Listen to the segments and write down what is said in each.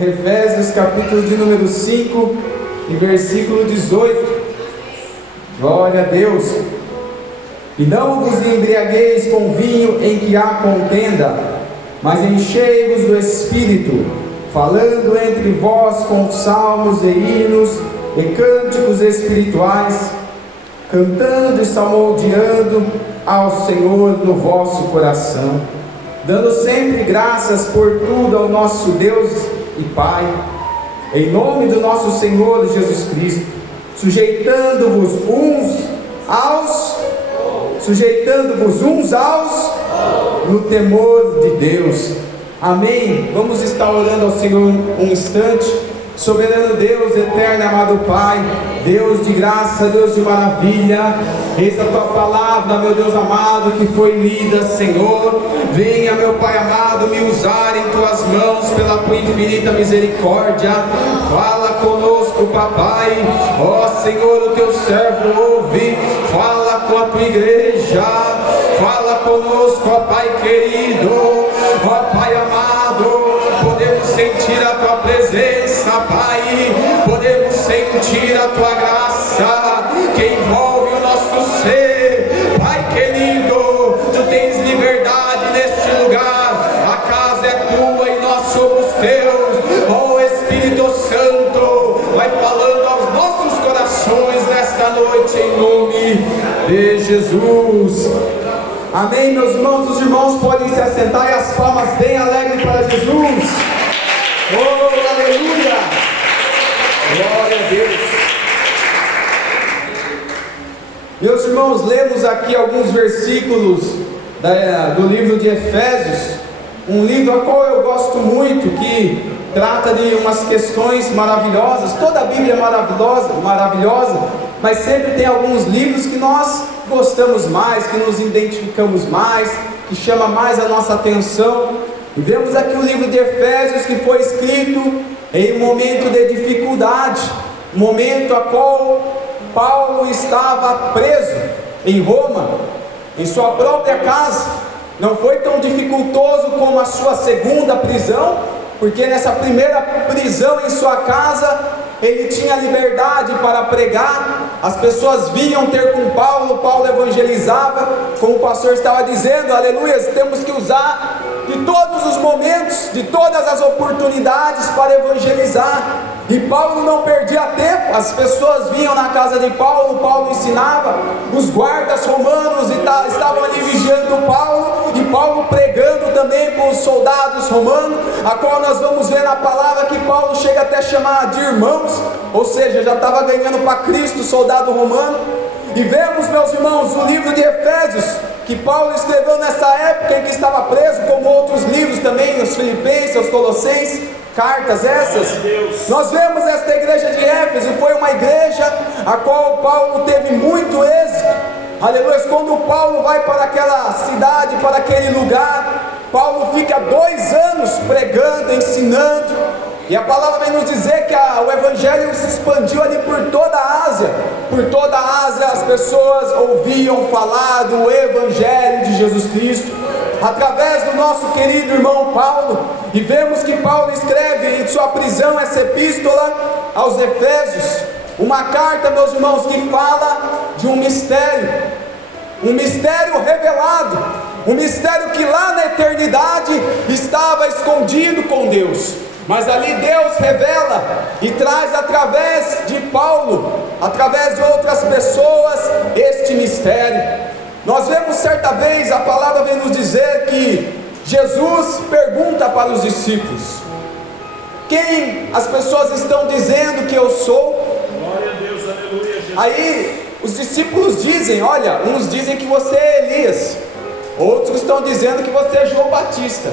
Efésios capítulo de número 5 e versículo 18. Glória a Deus. E não vos embriagueis com vinho em que há contenda, mas enchei-vos do Espírito, falando entre vós com salmos e hinos e cânticos espirituais, cantando e salmodiando ao Senhor no vosso coração, dando sempre graças por tudo ao nosso Deus e Pai, em nome do nosso Senhor Jesus Cristo, sujeitando-vos uns aos no temor de Deus. Amém. Vamos estar orando ao Senhor um instante. Soberano Deus, eterno amado Pai, Deus de graça, Deus de maravilha, eis a Tua palavra, meu Deus amado, que foi lida, Senhor. Venha, meu Pai amado, me usar em Tuas mãos pela Tua infinita misericórdia. Fala conosco, Papai. Ó Senhor, o Teu servo ouve. Fala com a Tua igreja. Fala conosco, ó Pai querido, ó Pai amado. Podemos sentir a Tua presença, Pai. Podemos sentir a Tua graça que envolve o nosso ser. Pai querido, Tu tens liberdade neste lugar. A casa é Tua e nós somos Teus. Ó Espírito Santo, vai falando aos nossos corações nesta noite, em nome de Jesus. Amém, meus irmãos. Os irmãos podem se assentar e as palmas bem alegres para Jesus. Oh, aleluia! Glória a Deus. Meus irmãos, lemos aqui alguns versículos do livro de Efésios, um livro a qual eu gosto muito, que trata de umas questões maravilhosas. Toda a Bíblia é maravilhosa, mas sempre tem alguns livros que nós gostamos mais, que nos identificamos mais, que chama mais a nossa atenção. E vemos aqui o livro de Efésios, que foi escrito em um momento de dificuldade, momento a qual Paulo estava preso em Roma, em sua própria casa. Não foi tão dificultoso como a sua segunda prisão, porque nessa primeira prisão em sua casa ele tinha liberdade para pregar, as pessoas vinham ter com Paulo, Paulo evangelizava, como o pastor estava dizendo, aleluia, temos que usar de todos os momentos, de todas as oportunidades para evangelizar. E Paulo não perdia tempo, as pessoas vinham na casa de Paulo, Paulo ensinava, os guardas romanos estavam ali vigiando Paulo, e Paulo pregando também com os soldados romanos, a qual nós vamos ver na palavra que Paulo chega até a chamar de irmãos, ou seja, já estava ganhando para Cristo o soldado romano. E vemos, meus irmãos, o livro de Efésios, que Paulo escreveu nessa época em que estava preso, como outros livros também, os Filipenses, os Colossenses, cartas essas. Nós vemos esta igreja de Éfeso, foi uma igreja a qual Paulo teve muito êxito, aleluia. Quando Paulo vai para aquela cidade, para aquele lugar, Paulo fica 2 anos pregando, ensinando, e a palavra vem nos dizer que o evangelho se expandiu ali por toda a Ásia. Por toda a Ásia as pessoas ouviam falar do evangelho de Jesus Cristo, através do nosso querido irmão Paulo. E vemos que Paulo escreve em sua prisão essa epístola aos Efésios, uma carta, meus irmãos, que fala de um mistério revelado, um mistério que lá na eternidade estava escondido com Deus, mas ali Deus revela e traz através de Paulo, através de outras pessoas, este mistério. Nós vemos certa vez, a palavra vem nos dizer que Jesus pergunta para os discípulos: quem as pessoas estão dizendo que eu sou? Glória a Deus, aleluia, Jesus. Aí os discípulos dizem, olha, uns dizem que você é Elias, outros estão dizendo que você é João Batista,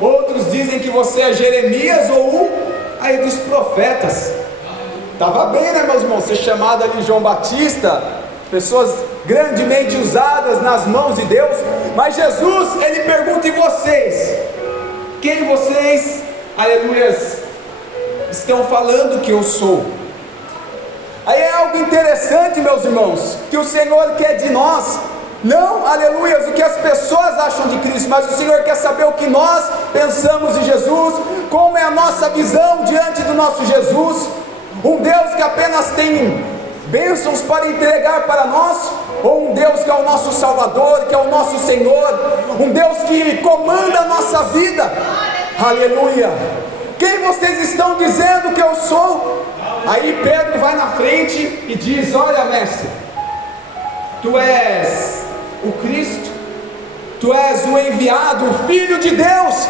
outros dizem que você é Jeremias ou um aí dos profetas. Estava bem, né, meus irmãos, ser chamado ali João Batista, pessoas grandemente usadas nas mãos de Deus. Mas Jesus, ele pergunta: e vocês? Quem vocês, aleluias, estão falando que eu sou? Aí é algo interessante, meus irmãos, que o Senhor quer de nós, não, aleluias, o que as pessoas acham de Cristo, mas o Senhor quer saber o que nós pensamos de Jesus, Como é a nossa visão diante do nosso Jesus? Um Deus que apenas tem bênçãos para entregar para nós? Ou um Deus que é o nosso Salvador, que é o nosso Senhor? Um Deus que comanda a nossa vida? Aleluia! Quem vocês estão dizendo que eu sou? Aí Pedro vai na frente e diz: olha, mestre, tu és o Cristo, tu és o enviado, o Filho de Deus.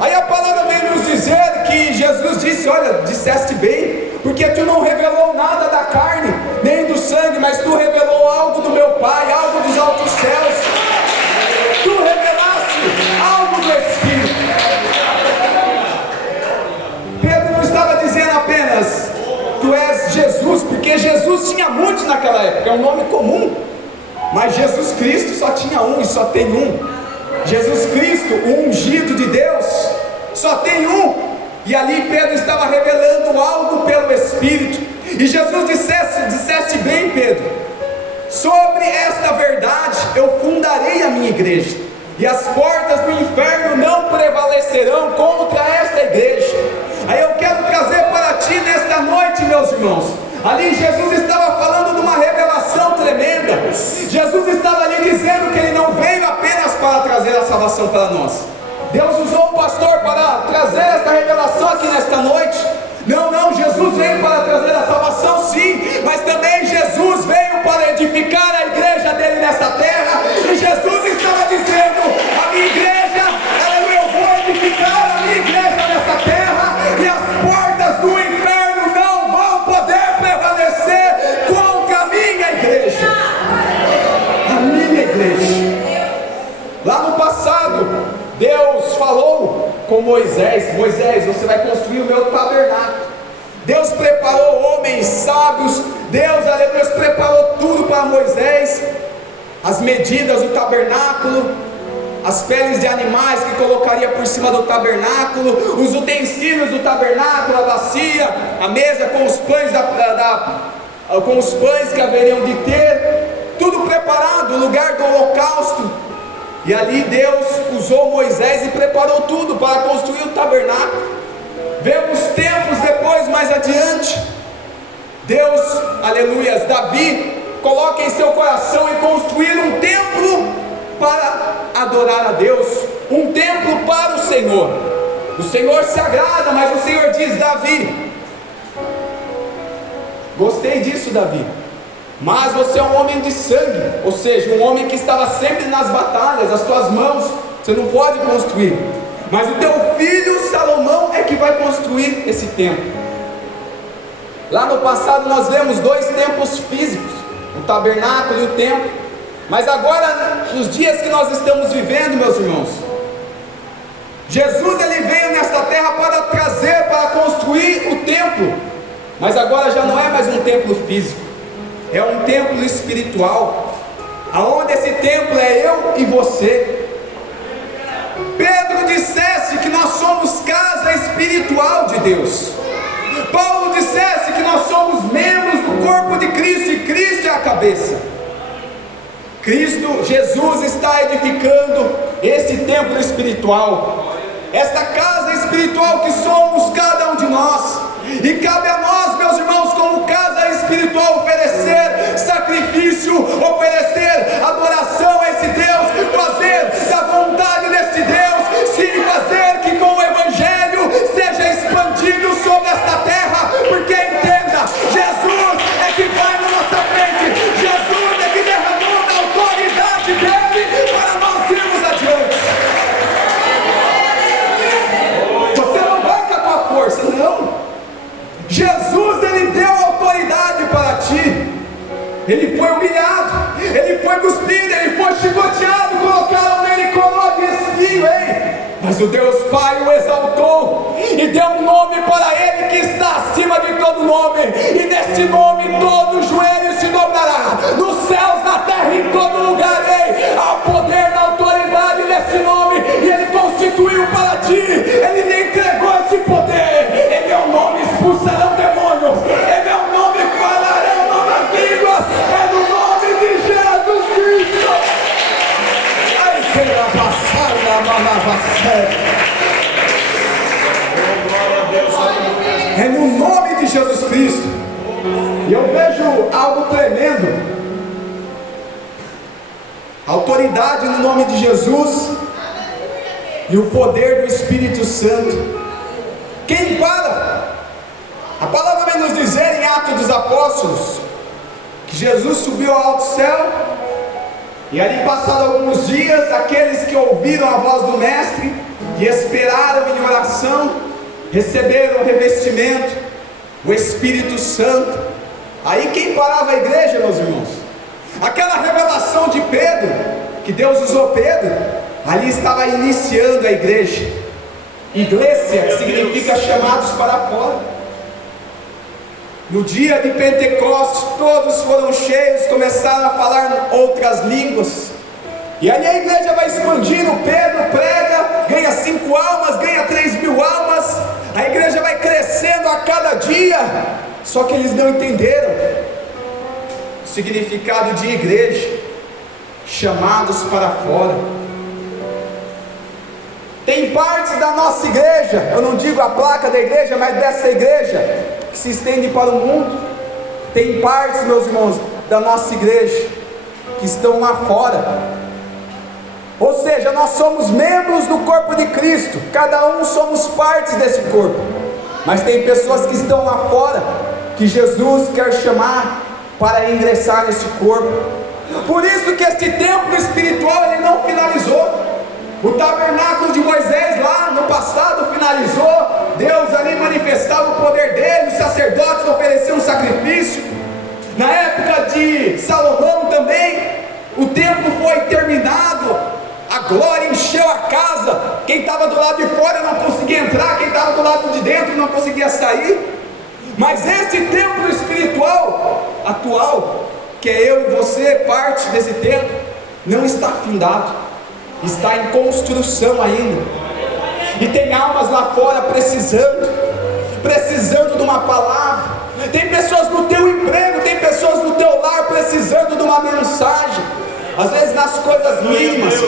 Aí a palavra vem nos dizer que Jesus disse: olha, disseste bem, porque tu não revelou nada da carne, nem do sangue, mas tu revelou algo do meu Pai, algo dos altos céus. Tu revelaste algo do Espírito. Pedro não estava dizendo apenas: tu és Jesus, porque Jesus tinha muitos naquela época, é um nome comum, mas Jesus Cristo só tinha um e só tem um. Jesus Cristo, o ungido de Deus, só tem um. E ali Pedro estava revelando algo pelo Espírito. E Jesus disseste bem, Pedro, sobre esta verdade eu fundarei a minha igreja, e as portas do inferno não prevalecerão contra esta igreja. Aí eu quero trazer para ti nesta noite, meus irmãos, ali Jesus estava falando de uma revelação tremenda. Jesus estava ali dizendo que Ele não veio apenas para trazer a salvação para nós. Deus usou o pastor para trazer esta revelação aqui nesta noite. Não, Jesus veio para trazer a salvação, sim, mas também Jesus veio para edificar a igreja dele nesta terra. E Jesus estava dizendo: a minha igreja, eu vou edificar a minha igreja nesta terra, e as portas do inferno não vão poder prevalecer contra a minha igreja. A minha igreja. Lá no passado, Deus falou com Moisés: Moisés, você vai construir o meu tabernáculo. Deus preparou homens sábios, Deus preparou tudo para Moisés, as medidas do tabernáculo, as peles de animais que colocaria por cima do tabernáculo, os utensílios do tabernáculo, a bacia, a mesa com os pães com os pães que haveriam de ter, tudo preparado, o lugar do holocausto. E ali Deus usou Moisés e preparou tudo para construir o tabernáculo. Vemos tempos depois, mais adiante, Deus, aleluias, Davi coloca em seu coração em construir um templo para adorar a Deus, um templo para o Senhor. O Senhor se agrada, mas o Senhor diz: Davi, gostei disso, Davi, mas você é um homem de sangue, ou seja, um homem que estava sempre nas batalhas, as tuas mãos, você não pode construir, mas o teu filho Salomão é que vai construir esse templo. Lá no passado nós vemos dois templos físicos, o tabernáculo e o templo, mas agora, nos dias que nós estamos vivendo, meus irmãos, Jesus ele veio nesta terra para trazer, para construir o templo, mas agora já não é mais um templo físico, é um templo espiritual, aonde esse templo é eu e você. Pedro dissesse que nós somos casa espiritual de Deus. Paulo dissesse que nós somos membros do corpo de Cristo, e Cristo é a cabeça. Cristo, Jesus está edificando esse templo espiritual, esta casa espiritual que somos cada um de nós. E cabe a nós, meus irmãos, como casa espiritual, oferecer sacrifício, oferecer adoração a esse Deus, fazer da vontade desse Deus, sim, fazer que com o Evangelho seja expandido sobre esta terra, porque entenda, Jesus é que vai na nossa frente, Jesus é que derramou a autoridade dele para nós irmos adiante. Você não vai com a tua força, não. Jesus, ele deu autoridade para ti. Ele foi humilhado, ele foi cuspido, ele foi chicoteado, colocaram nele coroa de espinho, mas o Deus Pai o exaltou e deu um nome para ele que está acima de todo nome, e neste nome todo joelho se dobrará, nos céus, na terra, em todo lugar. Há poder na autoridade desse nome, e ele constituiu para ti, ele lhe entregou esse poder. Ele é o nome, expulsarão demônios, ele é o nome, falarão novas línguas, é no nome de Jesus Cristo. Ai, que la passada, é no nome de Jesus Cristo. E eu vejo algo tremendo. Autoridade no nome de Jesus e o poder do Espírito Santo. Quem para? A palavra vem nos dizer em Atos dos Apóstolos que Jesus subiu ao alto céu, e ali passaram alguns dias, aqueles que ouviram a voz do Mestre e esperaram em oração, receberam o revestimento, o Espírito Santo. Aí quem parava a igreja, meus irmãos? Aquela revelação de Pedro, que Deus usou Pedro, ali estava iniciando a igreja. Igreja, que significa chamados para fora. No dia de Pentecostes, todos foram cheios, começaram a falar outras línguas. E aí a igreja vai expandindo, Pedro prega, ganha 5 almas, ganha 3.000 almas. A igreja vai crescendo a cada dia. Só que eles não entenderam o significado de igreja, chamados para fora. Tem partes da nossa igreja, eu não digo a placa da igreja, mas dessa igreja, que se estende para o mundo. Tem partes, meus irmãos, da nossa igreja, que estão lá fora. Ou seja, nós somos membros do corpo de Cristo, cada um somos partes desse corpo. Mas tem pessoas que estão lá fora, que Jesus quer chamar para ingressar nesse corpo. Por isso que este templo espiritual, ele não finalizou. O tabernáculo de Moisés lá no passado finalizou, Deus ali manifestava o poder dele, os sacerdotes ofereciam um sacrifício. Na época de Salomão também, o templo foi terminado, a glória encheu a casa, quem estava do lado de fora não conseguia entrar, quem estava do lado de dentro não conseguia sair. Mas esse templo espiritual atual, que é eu e você, parte desse templo, não está findado, está em construção ainda. E tem almas lá fora precisando de uma palavra. Tem pessoas no teu emprego, tem pessoas no teu lar precisando de uma mensagem. Às vezes nas coisas mínimas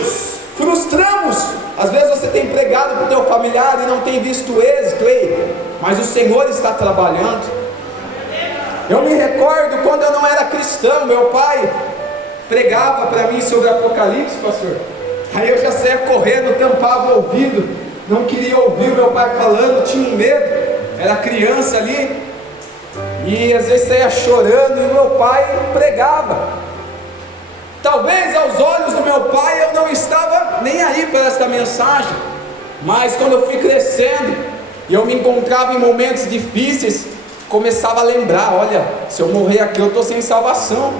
frustramos. Às vezes você tem pregado para o teu familiar e não tem visto êxito, mas o Senhor está trabalhando. Eu me recordo quando eu não era cristão, meu pai pregava para mim sobre Apocalipse, pastor. Aí eu já saía correndo, tampava o ouvido, não queria ouvir o meu pai falando, tinha um medo, era criança ali, e às vezes saía chorando, e o meu pai pregava. Talvez aos olhos do meu pai eu não estava nem aí para esta mensagem, mas quando eu fui crescendo, e eu me encontrava em momentos difíceis, começava a lembrar, olha, se eu morrer aqui eu estou sem salvação.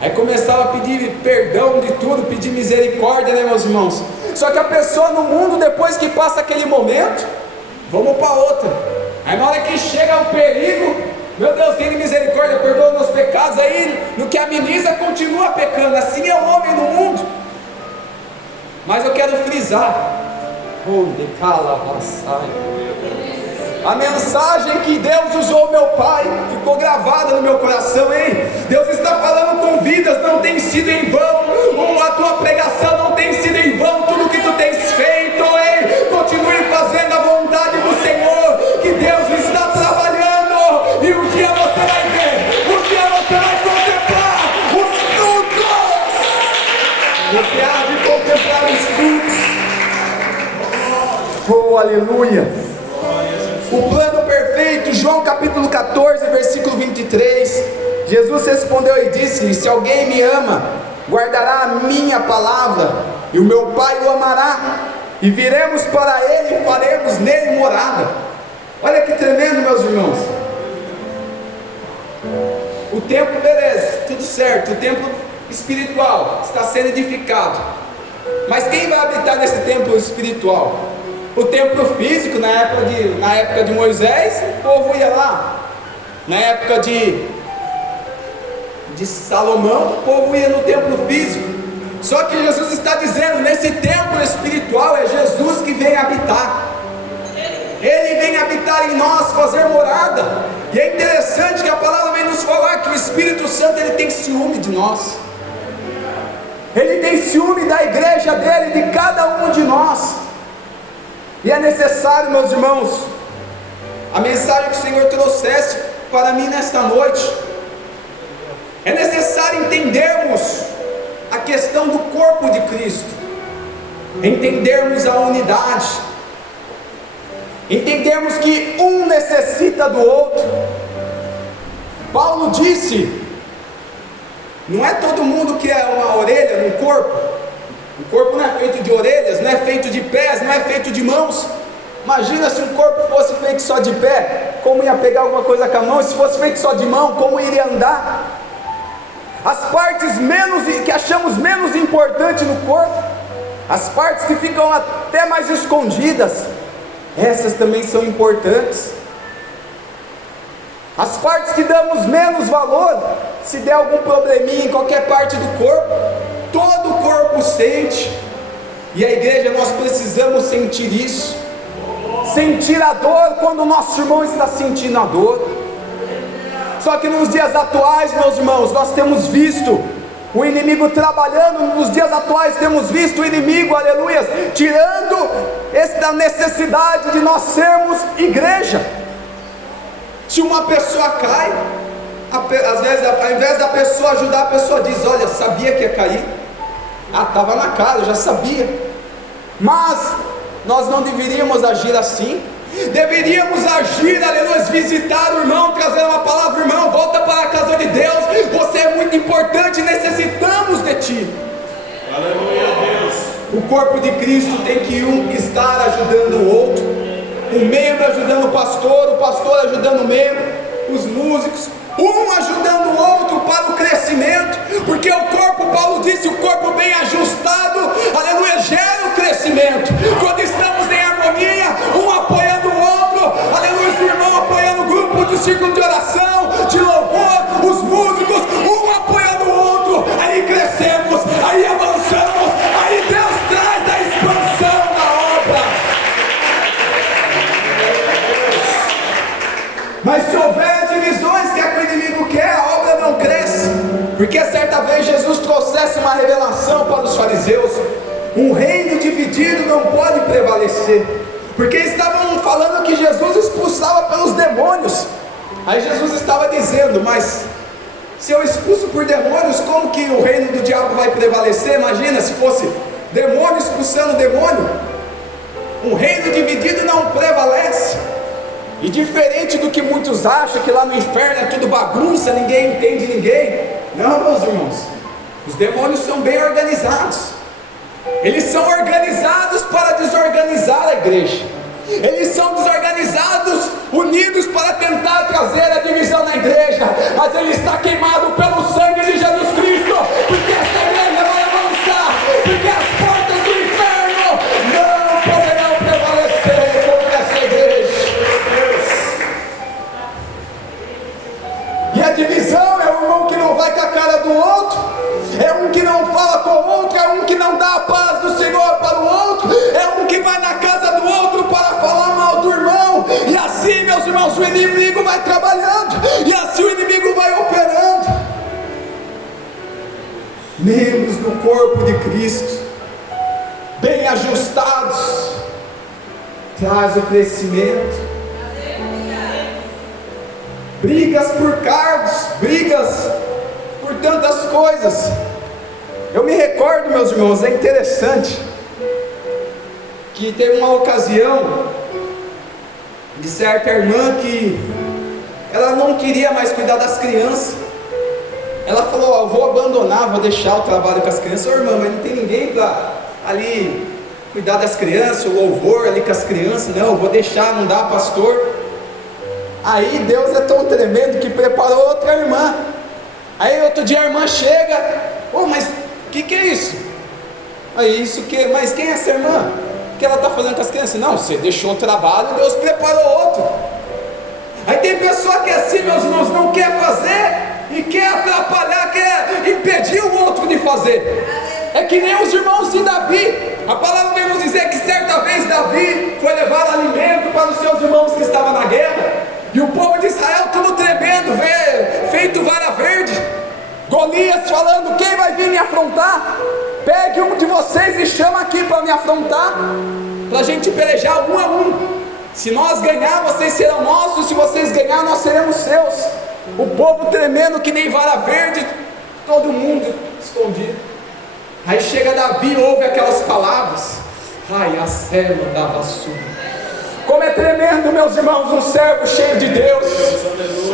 Aí começava a pedir perdão de tudo, pedir misericórdia, né, meus irmãos? Só que a pessoa no mundo, depois que passa aquele momento, vamos para outra. Aí na hora que chega o perigo, meu Deus, tenha misericórdia, perdoa meus pecados. Aí no que ameniza, continua pecando. Assim é o homem no mundo. Mas eu quero frisar, a mensagem que Deus usou meu pai ficou gravada no meu coração, hein? Deus está falando com vidas, não tem sido em vão. A tua pregação não tem sido em vão. Tudo que tu tens feito, hein? Continue fazendo a vontade do Senhor, que Deus está trabalhando. E um dia você vai ver, um dia você vai contemplar os frutos. Você há de contemplar os frutos. Oh, aleluia. O plano perfeito, João capítulo 14, versículo 23, Jesus respondeu e disse-lhe: se alguém me ama, guardará a minha palavra, e o meu Pai o amará, e viremos para ele e faremos nele morada. Olha que tremendo, meus irmãos. O templo, beleza, tudo certo, o templo espiritual está sendo edificado, mas quem vai habitar nesse templo espiritual? O templo físico, na época de Moisés, o povo ia lá. Na época de Salomão, o povo ia no templo físico. Só que Jesus está dizendo, nesse templo espiritual é Jesus que vem habitar. Ele vem habitar em nós, fazer morada. E é interessante que a palavra vem nos falar que o Espírito Santo, ele tem ciúme de nós. Ele tem ciúme da igreja dele, de cada um de nós. E é necessário, meus irmãos, a mensagem que o Senhor trouxesse para mim nesta noite. É necessário entendermos a questão do corpo de Cristo, entendermos a unidade, entendermos que um necessita do outro. Paulo disse: não é todo mundo que é uma orelha no corpo. O corpo não é feito de orelhas, não é feito de pés, não é feito de mãos. Imagina se um corpo fosse feito só de pé, como ia pegar alguma coisa com a mão? Se fosse feito só de mão, como iria andar? As partes que achamos menos importantes no corpo, as partes que ficam até mais escondidas, essas também são importantes. As partes que damos menos valor, se der algum probleminha em qualquer parte do corpo, todo o corpo sente. E a igreja, nós precisamos sentir isso, sentir a dor quando o nosso irmão está sentindo a dor. Só que nos dias atuais, meus irmãos, nós temos visto o inimigo trabalhando. Nos dias atuais temos visto o inimigo, aleluia, tirando esta necessidade de nós sermos igreja. Se uma pessoa cai, às vezes, ao invés da pessoa ajudar, a pessoa diz: olha, sabia que ia cair? Estava na cara, eu já sabia. Mas nós não deveríamos agir assim. Deveríamos agir, aleluia, visitar o irmão, trazer uma palavra: irmão, volta para a casa de Deus, você é muito importante, necessitamos de ti. Aleluia, Deus. O corpo de Cristo tem que um estar ajudando o outro, o membro ajudando o pastor ajudando o membro, os músicos, um ajudando o outro para o crescimento, porque o corpo, Paulo disse, o corpo bem ajustado, aleluia, gera o crescimento. Quando estamos em harmonia, um apoiando o outro, aleluia, o irmão apoiando o grupo de círculo de oração, de louvor, os músicos, um apoiando o outro, aí crescemos, aí avançamos, aí Deus traz a expansão na obra. Mas se houver divisões, que é que o inimigo quer, a obra não cresce. Porque certa vez Jesus trouxesse uma revelação para os fariseus: um reino dividido não pode prevalecer. Porque estavam falando que Jesus expulsava pelos demônios. Aí Jesus estava dizendo: mas se eu expulso por demônios, como que o reino do diabo vai prevalecer? Imagina se fosse demônio expulsando demônio. Um reino dividido não prevalece. E diferente do que muitos acham, que lá no inferno é tudo bagunça, ninguém entende ninguém. Não, meus irmãos, os demônios são bem organizados. Eles são organizados para desorganizar a igreja. Eles são desorganizados, unidos para tentar trazer a divisão na igreja. Mas ele está queimado pelo sangue de Jesus Cristo, porque essa igreja vai avançar, porque as portas do inferno não poderão prevalecer contra essa igreja. E a divisão é o irmão que não vai com a cara do outro, é um que não fala com o outro, é um que não dá a paz do Senhor para o outro, é um que vai na casa do outro para falar mal do irmão. E assim, meus irmãos, o inimigo vai trabalhando, e assim o inimigo vai operando. Membros do corpo de Cristo, bem ajustados, traz o crescimento. Brigas por cargos, brigas por tantas coisas. Eu me recordo, meus irmãos, é interessante que teve uma ocasião de certa irmã que ela não queria mais cuidar das crianças. Ela falou: eu vou abandonar, vou deixar o trabalho com as crianças. Ô irmã, mas não tem ninguém para ali cuidar das crianças, o louvor ali com as crianças. Não, eu vou deixar, não dá, pastor. Aí Deus é tão tremendo que preparou outra irmã. Aí outro dia a irmã chega: mas o que é isso? Aí isso que? Mas quem é essa irmã? O que ela está fazendo com as crianças? Não, você deixou o trabalho, Deus preparou outro. Aí tem pessoa que é assim, meus irmãos, não quer fazer e quer atrapalhar, quer impedir o outro de fazer. É que nem os irmãos de Davi. A palavra vem nos dizer que certa vez Davi foi levar alimento para os seus irmãos que estavam na guerra. E o povo de Israel tudo tremendo, feito vara verde. Golias falando: quem vai vir me afrontar? Pegue um de vocês e chama aqui para me afrontar, para a gente pelejar um a um. Se nós ganhar, vocês serão nossos, se vocês ganhar, nós seremos seus. O povo tremendo que nem vara verde, todo mundo escondido. Aí chega Davi, ouve aquelas palavras. Ai, a serva da vassoura. Como é tremendo, meus irmãos, um servo cheio de Deus.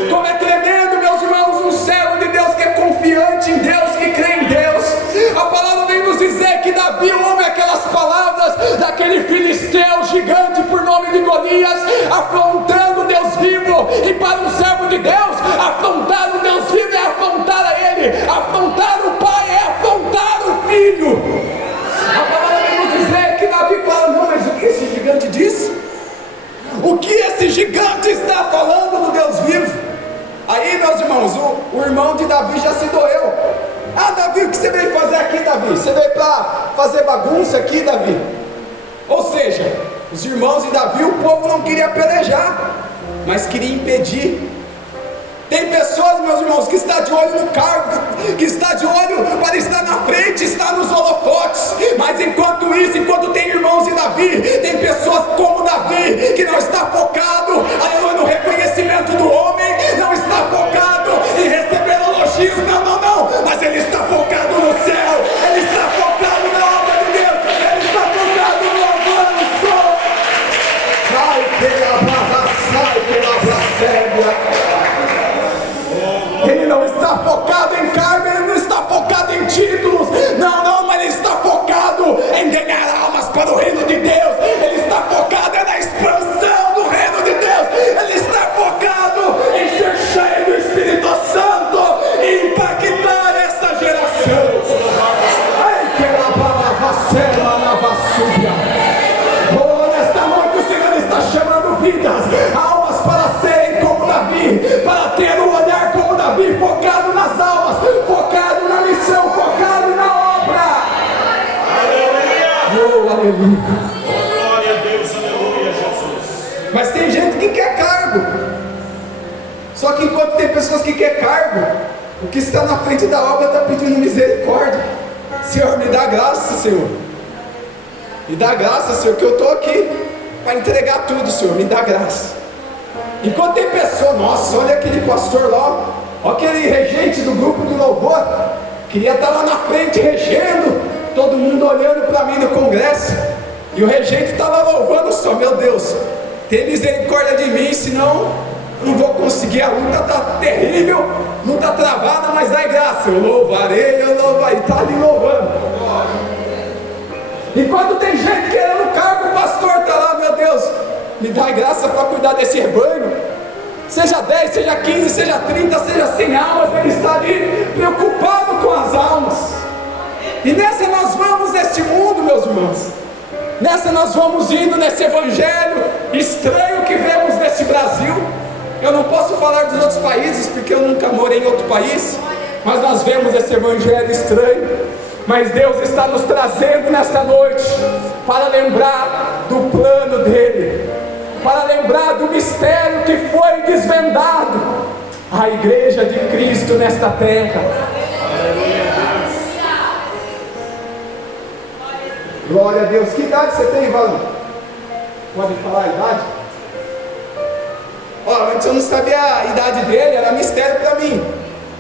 Como é tremendo, meus irmãos, um servo de Deus que é confiante em Deus, que crê em Deus. A palavra vem nos dizer que Davi ouve aquelas palavras daquele filisteu gigante por nome de Golias, afrontando Deus vivo. E para um servo de Deus, afrontar o Deus vivo é afrontar a Ele. Afrontar o Pai é afrontar o Filho. A palavra vem nos dizer que Davi fala: não, mas o que esse gigante disse? O que esse gigante está falando do Deus vivo? Aí, meus irmãos, o irmão de Davi já se doeu. Ah, Davi, o que você veio fazer aqui, Davi? Você veio para fazer bagunça aqui, Davi? Ou seja, os irmãos de Davi, o povo não queria pelejar, mas queria impedir. Tem pessoas, meus irmãos, que está de olho no cargo, que está de olho para estar na frente, está nos holofotes. Mas enquanto isso, enquanto tem irmãos de Davi, tem pessoas como Davi, que não está focado, aleluia, no reconhecimento do homem, não está focado em receber elogios, não, mas ele está focado no céu, ele está focado na obra de Deus, ele está focado no avanço. Sai pela blasfêmia. Ele não está focado em carne, ele não está focado em títulos, não, mas ele está focado em ganhar almas para o reino de Deus. Ele está focado na expansão do reino de Deus. Ele está focado em ser cheio do Espírito Santo e impactar essa geração. Ai, que na vassúria. Oh, nesta noite o Senhor está chamando vidas, almas para serem como Davi, para ter um olhar como Davi, focado nas almas, focado na missão, focado na obra. Aleluia! Oh, aleluia! Glória a Deus, aleluia, Jesus. Mas tem gente que quer cargo. Só que enquanto tem pessoas que querem cargo, o que está na frente da obra está pedindo misericórdia. Senhor, me dá graça, Senhor. Me dá graça, Senhor, que eu estou aqui para entregar tudo, Senhor. Me dá graça. Enquanto tem pessoa, nossa, olha aquele pastor lá, olha aquele regente do grupo do louvor, queria estar lá na frente regendo, todo mundo olhando para mim no congresso, e o regente estava louvando só. Meu Deus, tem misericórdia de mim, senão eu não vou conseguir, a luta está terrível, luta travada, mas dá graça, eu louvarei, está ali louvando. Enquanto tem gente querendo cargo, o pastor está lá, meu Deus, me dá graça para cuidar desse rebanho, seja 10, seja 15, seja 30, seja 100 almas, ele está ali preocupado com as almas. E nessa nós vamos neste mundo, meus irmãos, nessa nós vamos indo nesse evangelho estranho que vemos neste Brasil. Eu não posso falar dos outros países, porque eu nunca morei em outro país, mas nós vemos esse evangelho estranho. Mas Deus está nos trazendo nesta noite para lembrar do plano dele, para lembrar do mistério que foi desvendado, a igreja de Cristo nesta terra. Glória a Deus. Que idade você tem, Valão? Pode falar a idade? Antes eu não sabia a idade dele, era mistério para mim,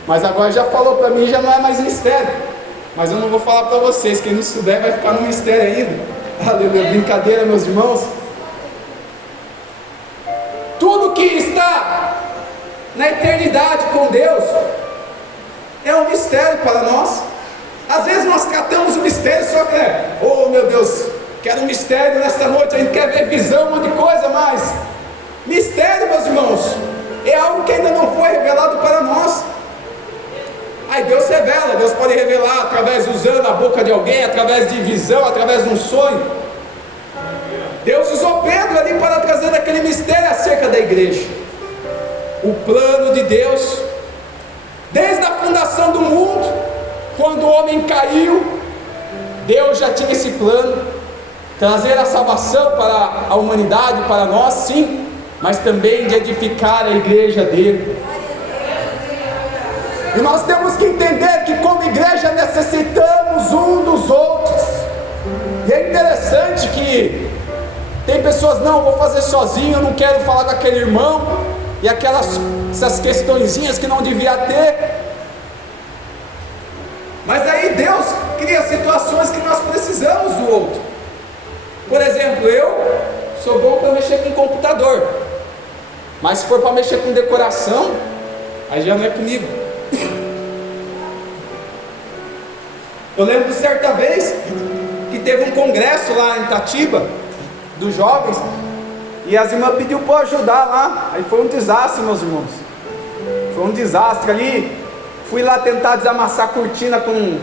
mas agora já falou para mim, já não é mais mistério. Mas eu não vou falar para vocês, quem não souber vai ficar no mistério ainda. Aleluia, brincadeira, meus irmãos. Tudo que está na eternidade com Deus é um mistério para nós. Às vezes nós tratamos o mistério só que oh meu Deus, quero um mistério nesta noite, a gente quer ver visão, um monte de coisa, mas mistério, meus irmãos, é algo que ainda não foi revelado para nós. Aí Deus revela, Deus pode revelar através, usando a boca de alguém, através de visão, através de um sonho. Deus usou Pedro ali para trazer aquele mistério acerca da igreja. O plano de Deus, desde a fundação do mundo, quando o homem caiu, Deus já tinha esse plano, trazer a salvação para a humanidade, para nós, sim, mas também de edificar a igreja dele. E nós temos que entender que como igreja necessitamos um dos outros. E é interessante que Tem pessoas, não, vou fazer sozinho, eu não quero falar com aquele irmão, e essas questõezinhas que não devia ter. Mas aí Deus cria situações que nós precisamos do outro. Por exemplo, eu sou bom para mexer com computador, mas se for para mexer com decoração, aí já não é comigo. Eu lembro de certa vez que teve um congresso lá em Itatiba, dos jovens, e as irmãs pediu para eu ajudar lá. Aí foi um desastre, meus irmãos. Foi um desastre ali. Fui lá tentar desamassar a cortina com um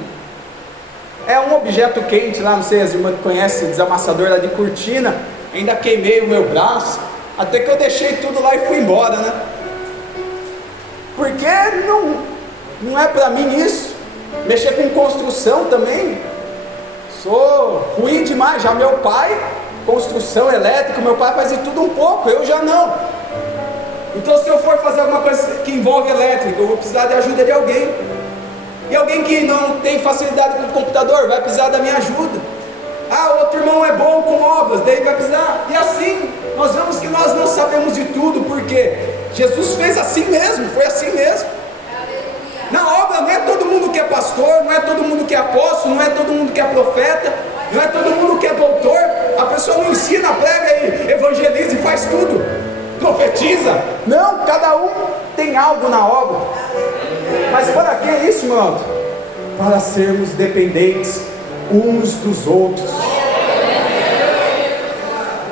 objeto quente lá, não sei, as irmãs conhecem, desamassador lá de cortina. Ainda queimei o meu braço, até que eu deixei tudo lá e fui embora, né? Porque não é para mim isso. Mexer com construção também, sou ruim demais. Já meu pai, construção elétrica, meu pai faz de tudo um pouco, eu já não. Então se eu for fazer alguma coisa que envolve elétrica, eu vou precisar de ajuda de alguém. E alguém que não tem facilidade com o computador vai precisar da minha ajuda. Outro irmão é bom com obras, daí vai precisar. E assim, nós vemos que nós não sabemos de tudo, porque Jesus fez assim mesmo, foi assim mesmo. Na obra não é todo mundo que é pastor, não é todo mundo que é apóstolo, não é todo mundo que é profeta, não é todo mundo que é doutor. A pessoa não ensina, prega e evangeliza e faz tudo, profetiza. Não, cada um tem algo na obra. Mas para que isso, meu irmão? Para sermos dependentes uns dos outros.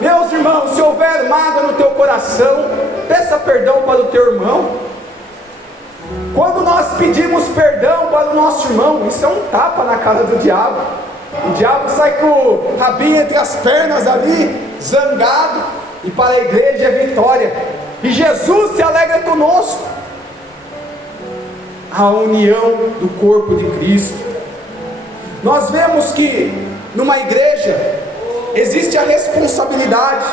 Meus irmãos, se houver mágoa no teu coração, peça perdão para o teu irmão. Quando nós pedimos perdão para o nosso irmão, isso é um tapa na cara do diabo. O diabo sai com o rabinho entre as pernas ali, zangado, e para a igreja é vitória. E Jesus se alegra conosco. A união do corpo de Cristo. Nós vemos que numa igreja existe a responsabilidade,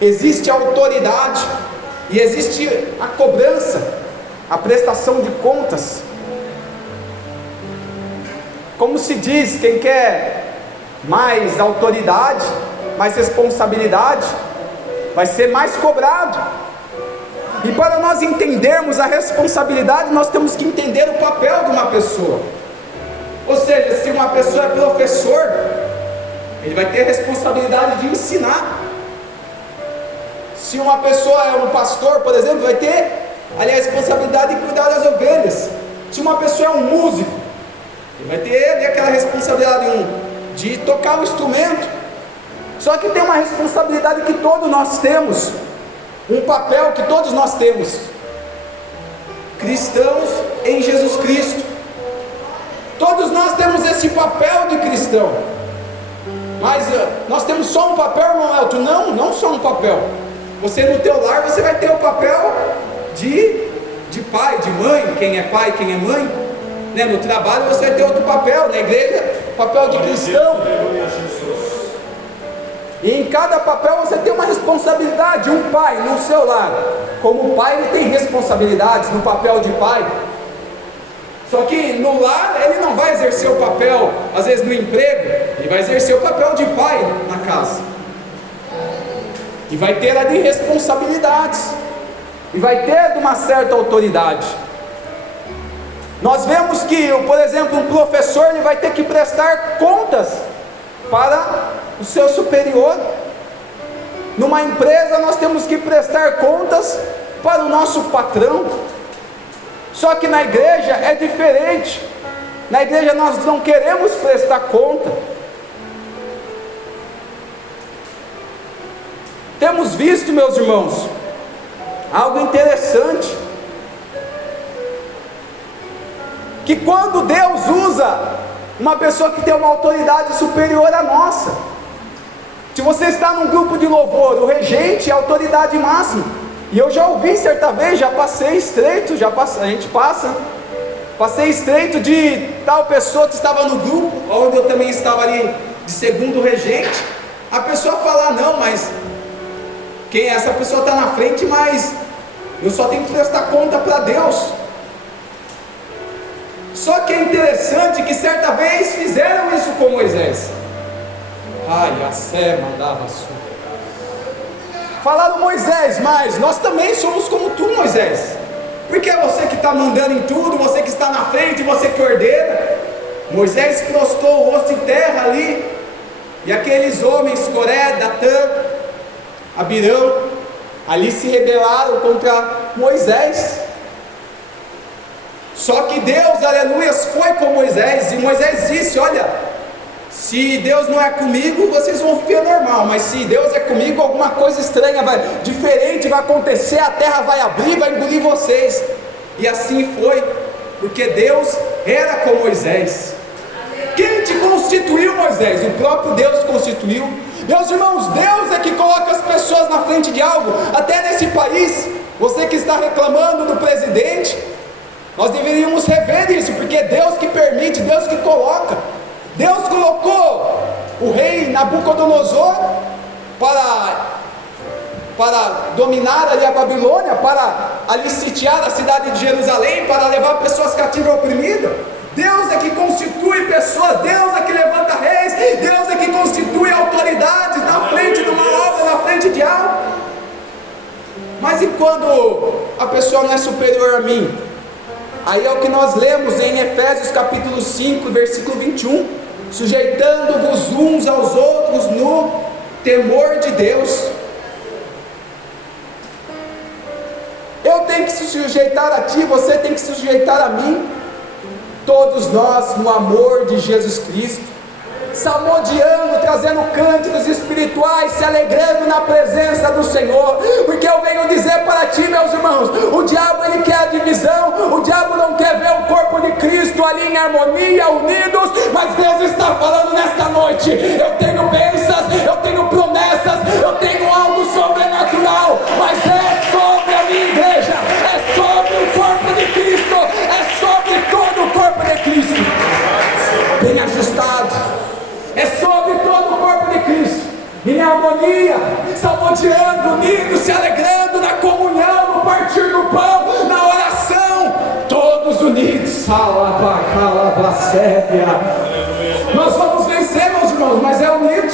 existe a autoridade e existe a cobrança, a prestação de contas. Como se diz, quem quer mais autoridade, mais responsabilidade, vai ser mais cobrado. E para nós entendermos a responsabilidade, nós temos que entender o papel de uma pessoa. Ou seja, se uma pessoa é professor, ele vai ter a responsabilidade de ensinar. Se uma pessoa é um pastor, por exemplo, vai ter ali a responsabilidade de cuidar das ovelhas. Se uma pessoa é um músico, ele vai ter ali aquela responsabilidade de tocar o instrumento. Só que tem uma responsabilidade que todos nós temos, um papel que todos nós temos, cristãos em Jesus Cristo. Todos nós temos esse papel de cristão. Mas nós temos só um papel, irmão Elton? Não só um papel. Você no teu lar, você vai ter o papel de pai, de mãe, quem é pai, quem é mãe, né? No trabalho você vai ter outro papel, na igreja, papel de cristão. E em cada papel você tem uma responsabilidade. Um pai no seu lar, como pai, ele tem responsabilidades no papel de pai. Só que no lar ele não vai exercer o papel, às vezes no emprego, ele vai exercer o papel de pai na casa. E vai ter ali responsabilidades. E vai ter de uma certa autoridade. Nós vemos que, por exemplo, um professor, ele vai ter que prestar contas para o seu superior. Numa empresa nós temos que prestar contas para o nosso patrão. Só que na igreja é diferente. Na igreja nós não queremos prestar conta. Temos visto, meus irmãos, algo interessante, que quando Deus usa uma pessoa que tem uma autoridade superior à nossa, se você está num grupo de louvor, o regente é a autoridade máxima. E eu já ouvi certa vez, já passei estreito, a gente passa, passei estreito de tal pessoa que estava no grupo, onde eu também estava ali de segundo regente, a pessoa falar, não, mas essa pessoa está na frente, mas eu só tenho que prestar conta para Deus. Só que é interessante que certa vez fizeram isso com Moisés. Ai, a Sé mandava sua. falaram: Moisés, mas nós também somos como tu, Moisés, porque é você que está mandando em tudo, você que está na frente, você que ordena. Moisés prostrou o rosto em terra ali, e aqueles homens, Coré, Datã, Abirão, ali se rebelaram contra Moisés. Só que Deus, aleluias, foi com Moisés, e Moisés disse: olha, se Deus não é comigo, vocês vão viver normal, mas se Deus é comigo, alguma coisa estranha, diferente vai acontecer, a terra vai abrir, vai engolir vocês. E assim foi, porque Deus era com Moisés. Quem te constituiu, Moisés? O próprio Deus constituiu. Meus irmãos, Deus é que coloca as pessoas na frente de algo. Até nesse país, você que está reclamando do presidente, nós deveríamos rever isso, porque é Deus que permite, Deus que coloca. Deus colocou o rei Nabucodonosor para dominar ali a Babilônia, para ali sitiar a cidade de Jerusalém, para levar pessoas cativas oprimidas. Deus é que constitui pessoas, Deus é que levanta reis, Deus é que constitui autoridades na frente de uma obra, na frente de algo. Mas e quando a pessoa não é superior a mim? Aí é o que nós lemos em Efésios capítulo 5, versículo 21, sujeitando-vos uns aos outros no temor de Deus. Eu tenho que se sujeitar a ti, você tem que se sujeitar a mim, todos nós no amor de Jesus Cristo, salmodiando, trazendo cânticos espirituais, se alegrando na presença do Senhor, porque eu venho dizer para ti, meus irmãos, o diabo ele quer a divisão, o diabo não quer ver o corpo de Cristo ali em harmonia, unidos, mas Deus está falando nesta noite: eu tenho bênçãos, eu tenho promessas, eu tenho algo sobrenatural, mas é sobre a minha igreja, é sobre o corpo de Cristo, é sobre todo o corpo de Cristo, bem ajustado, é sobre todo o corpo de Cristo, em harmonia, salmodiando, unidos, se alegrando na comunhão, no partir do pão, na oração, todos unidos. Nós vamos vencer, meus irmãos, mas é unido.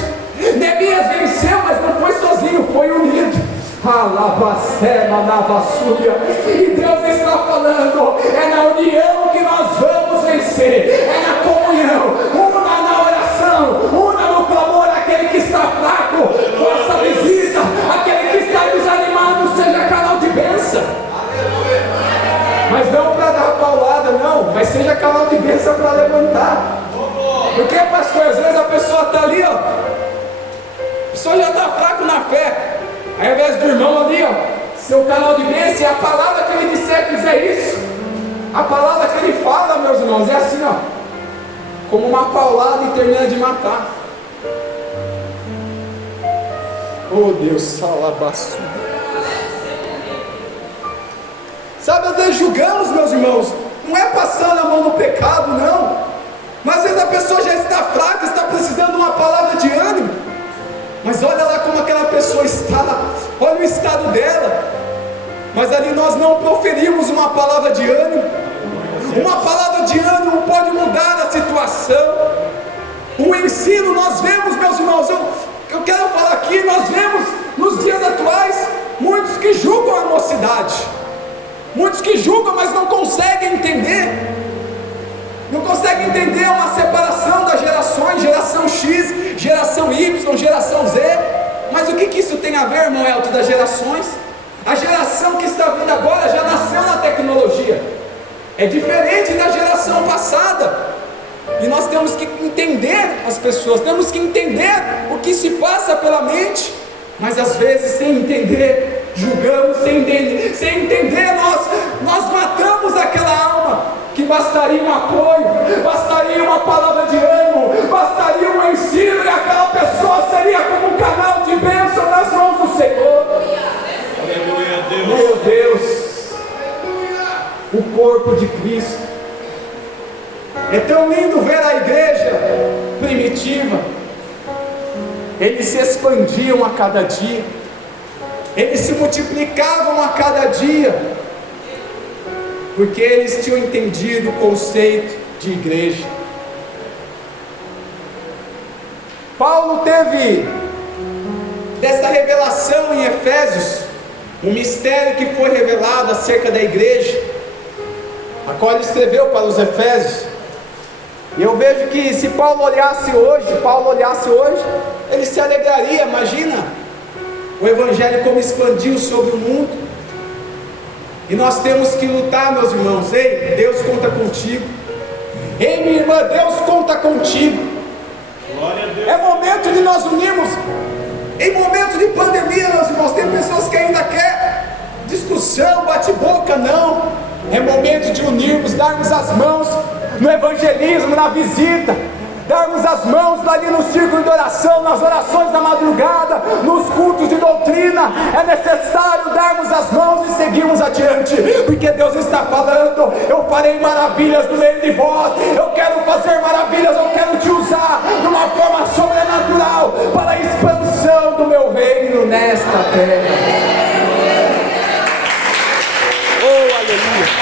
Neemias venceu, mas não foi sozinho, foi unido. E Deus está falando: é na união que nós vamos vencer, é na comunhão. Una na oração, una no clamor. Aquele que está fraco, faça visita. Aquele que está desanimado, seja canal de bênção. Mas não para dar paulada, não, mas seja canal de bênção para levantar. Porque, pastor, às vezes a pessoa está ali, ó, a pessoa já está fraco na fé. Aí, ao invés do irmão ali, ó, seu canal de bênção, a palavra que ele disser, fizer isso, a palavra que ele fala, meus irmãos, é assim, ó, como uma paulada e termina de matar. Oh Deus, salabaçu. Sabe, às vezes julgamos, meus irmãos, não é passando a mão no pecado, não, mas às vezes a pessoa já está fraca, está precisando de uma palavra de ânimo. Mas olha lá como aquela pessoa está, olha o estado dela, mas ali nós não proferimos uma palavra de ânimo. Uma palavra de ânimo pode mudar a situação. O ensino, nós vemos, meus irmãos, eu quero falar aqui, nós vemos nos dias atuais muitos que julgam a mocidade, muitos que julgam, mas não conseguem entender. Não consegue entender uma separação das gerações, geração X, geração Y, geração Z. Mas o que isso tem a ver, irmão Elton, das gerações? A geração que está vindo agora já nasceu na tecnologia, é diferente da geração passada. E nós temos que entender as pessoas, temos que entender o que se passa pela mente. Mas às vezes, sem entender, julgamos, sem entender, nós matamos aquela alma. Que bastaria um apoio, bastaria uma palavra de ânimo, bastaria um ensino, e aquela pessoa seria como um canal de bênção nas mãos do Senhor. Aleluia, Deus. Meu Deus, o corpo de Cristo. É tão lindo ver a igreja primitiva. Eles se expandiam a cada dia, eles se multiplicavam a cada dia, porque eles tinham entendido o conceito de igreja. Paulo teve desta revelação em Efésios, um mistério que foi revelado acerca da igreja, a qual ele escreveu para os Efésios. E eu vejo que se Paulo olhasse hoje, ele se alegraria. Imagina o Evangelho como expandiu sobre o mundo. E nós temos que lutar, meus irmãos. Ei, Deus conta contigo. Ei, minha irmã, Deus conta contigo. Glória a Deus. É momento de nós unirmos. Em momento de pandemia, meus irmãos, tem pessoas que ainda querem discussão, bate-boca. Não, é momento de unirmos, darmos as mãos no evangelismo, na visita, darmos as mãos ali no círculo de oração, nas orações da madrugada, nos cultos de doutrina. É necessário darmos as mãos e seguirmos adiante, porque Deus está falando: eu farei maravilhas no meio de vós, eu quero fazer maravilhas, eu quero te usar de uma forma sobrenatural para a expansão do meu reino nesta terra. Oh, aleluia!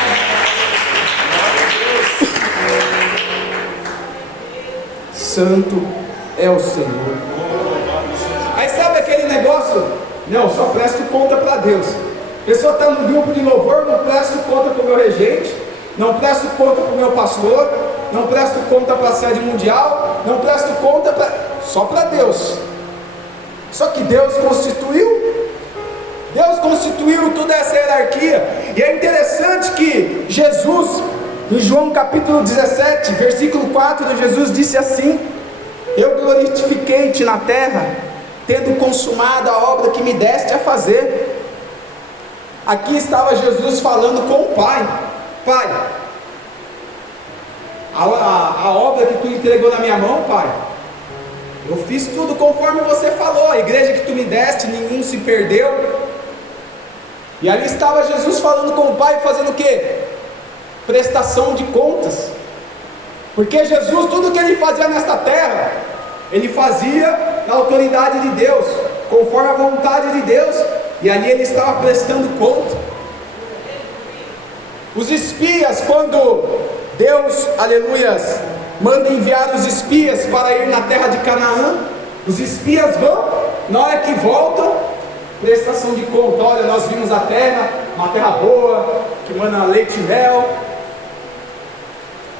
Santo é o Senhor. Aí sabe aquele negócio? Não, só presto conta para Deus. A pessoa está no grupo de louvor, não presto conta para o meu regente, não presto conta para o meu pastor, não presto conta para a sede mundial, não presto conta só para Deus. Só que Deus constituiu toda essa hierarquia. E é interessante que Jesus, em João capítulo 17, versículo 4, Jesus disse assim: eu glorifiquei-te na terra, tendo consumado a obra que me deste a fazer. Aqui estava Jesus falando com o Pai: Pai, a obra que tu entregou na minha mão, Pai, eu fiz tudo conforme você falou. A igreja que tu me deste, nenhum se perdeu. E ali estava Jesus falando com o Pai, fazendo o quê? Prestação de contas. Porque Jesus, tudo que ele fazia nesta terra, ele fazia na autoridade de Deus, conforme a vontade de Deus, e ali ele estava prestando conta. Os espias, quando Deus, aleluias, manda enviar os espias para ir na terra de Canaã, os espias vão, na hora que voltam, prestação de conta: olha, nós vimos a terra, uma terra boa, que manda leite e mel.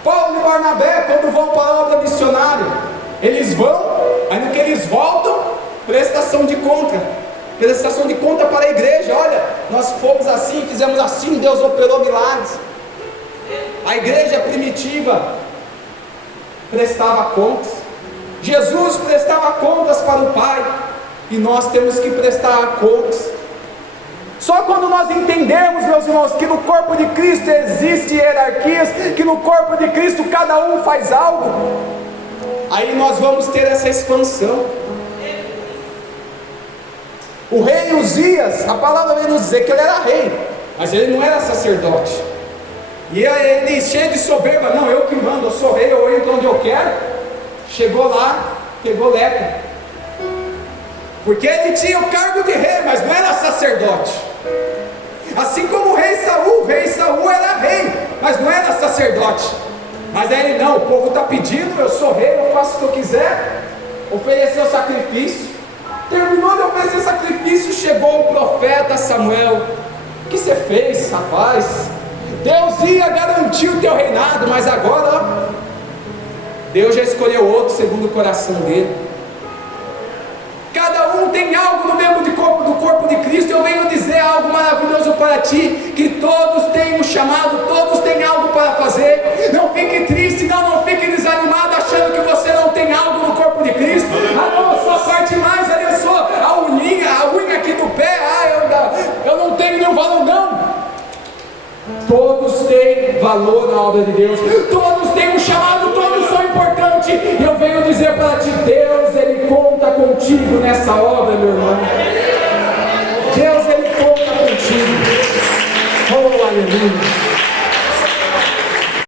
Paulo e Barnabé, quando vão para a obra missionária, eles vão, aí no que eles voltam, prestação de conta para a igreja: olha, nós fomos assim, fizemos assim, Deus operou milagres. A igreja primitiva prestava contas, Jesus prestava contas para o Pai, e nós temos que prestar contas. Só quando nós entendemos, meus irmãos, que no corpo de Cristo existe hierarquias, que no corpo de Cristo cada um faz algo, aí nós vamos ter essa expansão. O rei Uzias, a palavra vem nos dizer que ele era rei, mas ele não era sacerdote. E ele, cheio de soberba: não, eu que mando, eu sou rei, eu entro onde eu quero. Chegou lá, pegou lepra, porque ele tinha o cargo de rei, mas não era sacerdote. Assim como o rei Saul era rei, mas não era sacerdote. Mas aí ele: não, o povo está pedindo, eu sou rei, eu faço o que eu quiser. Ofereceu sacrifício. Terminou de oferecer sacrifício, chegou o profeta Samuel: o que você fez, rapaz? Deus ia garantir o teu reinado, mas agora Deus já escolheu outro segundo o coração dele. Cada um tem algo no mesmo do corpo de Cristo. Eu venho dizer algo maravilhoso para ti: que todos têm um chamado, todos têm algo para fazer. Não fique triste, não fique desanimado achando que você não tem algo no corpo de Cristo. Ah não, eu sou a parte mais, eu sou a unha aqui do pé, eu não tenho nenhum valor. Não, todos têm valor na obra de Deus, todos têm um chamado, todos são importantes. E eu venho dizer para ti: Deus, Ele conta contigo nessa hora.